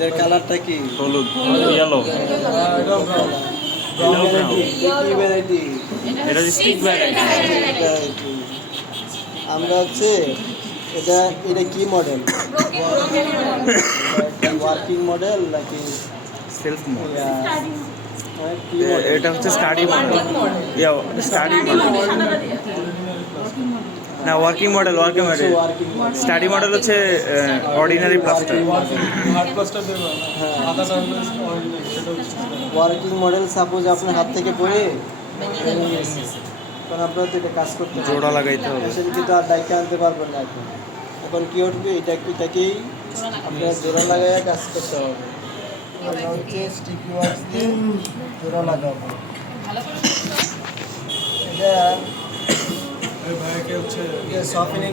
এটার কালারটা কি? হলুদ, ইয়েলো। এটা স্টিক ভ্যারাইটি। আমরা হচ্ছে এটা কি মডেল? ওয়ার্কিং মডেল নাকি সেলফ মোড? কি মডেল? এটা হচ্ছে স্টাডি মডেল। স্টাডি মডেল না, ওয়ার্কিং মডেল। স্টাডি মডেল হচ্ছে ordinary plaster. Working model suppose আপনার হাত থেকে পড়ে কারণ আপনারা তো এটা কাজ করতে জোড়া লাগাইতে হবে, সেটা কিন্তু আর দায়িত্ব আনতে পারবেন না। এখন কি উঠবে? এটাকেই আপনার জোড়া লাগাইয়া কাজ করতে হবে। আমরা হচ্ছে স্টিকি ওয়াক্স দিয়ে জোড়া লাগাবো। এটা সফটেনিং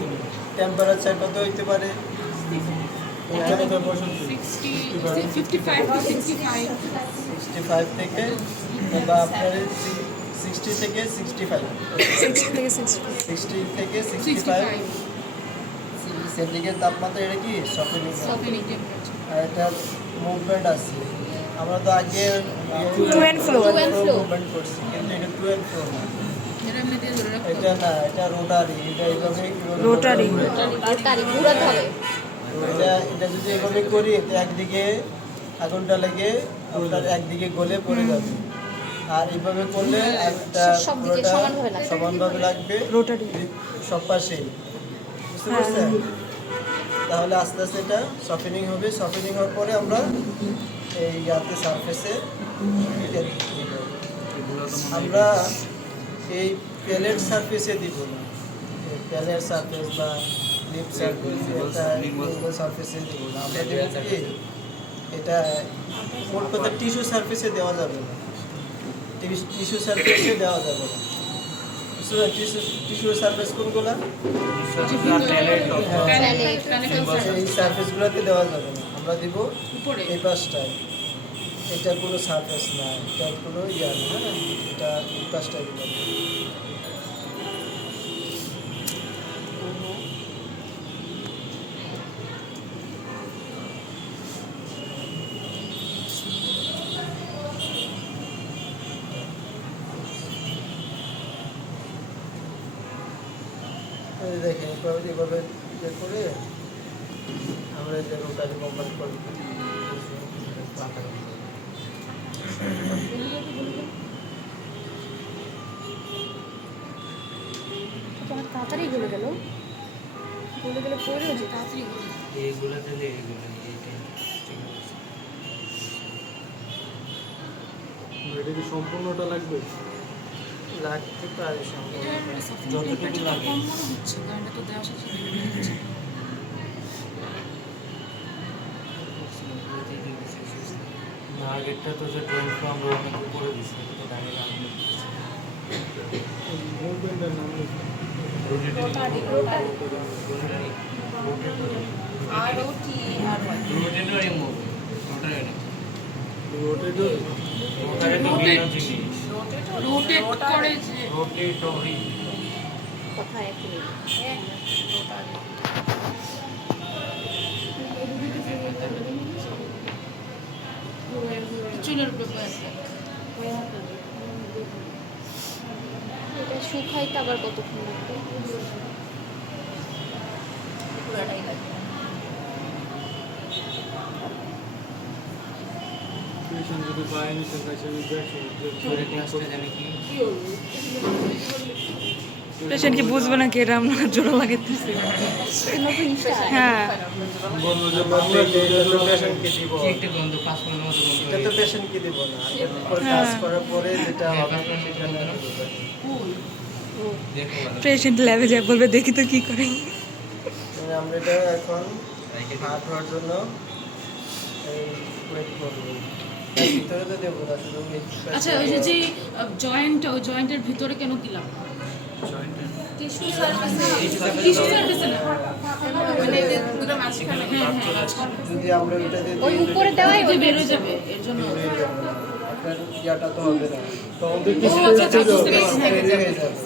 টেম্পারেচার কত হইতে পারে? 65 থেকে বা আপনার 60 থেকে 65 সেদিকে তাপমাত্রা। এটা কি সফটেনিং, আর এটা মুভমেন্ট আছে। আমরা তো আগে টু এন্ড ফ্লো মুভমেন্ট করছি, কিন্তু এটা টু এন্ড ফ্লো না। এটা না, এটা রোটারি। এটা এইভাবে রোটারি ঘুরাতে হবে। এটা যদি এভাবে করি তো একদিকে আগুনটা লেগে আপনার একদিকে গলে পড়ে যাবে, আর এইভাবে করলে একটা সমানভাবে লাগবে রোটারি সব পাশেই। বুঝতে পারছেন? তাহলে আস্তে আস্তে এটা সফটেনিং হবে। সফটেনিং হওয়ার পরে আমরা এই ইয়াতে সারফেসে আমরা এই প্যালেট সারফেসে দিব না। প্যালেট সারফেস বা লিপ সারফেস, এটা সারফেসে দিব না। আমরা দেব কি, এটা মোট কথা টিস্যু সারফেসে দেওয়া যাবে না। টিস্যু সারফেসে দেওয়া যাবে না। টিস্যু সারফেস কোনগুলো? এই সারফেসগুলোতে দেওয়া যাবে না। আমরা দিব এই পাশটায়। এটা কোনো সারফেস না, এটা কোনো ইয়া না। হ্যাঁ, এটা এই পাশটায় দিব। দেখেন এভাবে ইয়ে করে আমরা যে রোটারি কমপ্লিট করব। তাড়াতাড়ি গলে গেল পড়ে যে তাড়াতাড়ি এইগুলো দিলে এইগুলো এটা কি সম্পূর্ণটা লাগবে? লাগতে পারে যতটুকু লাগে। আগেরটা তো যে ট্রেন আমরা অনেক উপরে দিচ্ছি, তো দাঁড়িয়ে কথা একই এটা শুকাইতে আবার কতক্ষণ লাগবে? পুরাটাই লাগবে। পেশেন্ট কি বুঝবে না কি এটা আমরা জোড়া লাগাইতেছি? হ্যাঁ, এটা তো পেশেন্টকে দিব না, কাজ করার পরে যেটা হবে সেখানে পেশেন্ট ল্যাবে যা বলবে দেখি তো কি করে। আমরা এটা এখন হাত হওয়ার জন্য এই ওয়েট করবো। ভিতরে তো দেবো না, শুধু আচ্ছা, ওই যে জয়েন্টটা, ওই জয়েন্টের ভিতরে কেন দিলাম? টিস্যু সারফেসে না, মানে দুটো মাঝখানে। হ্যাঁ, যদি আমরা এটা দিয়ে ওই উপরে দেওয়াই ওই বের হয়ে যাবে, এর জন্য আপনার ইয়াটা তো হবে না, তখন তো ও আচ্ছা, বুঝতে পেরেছি। হয়ে যাবে।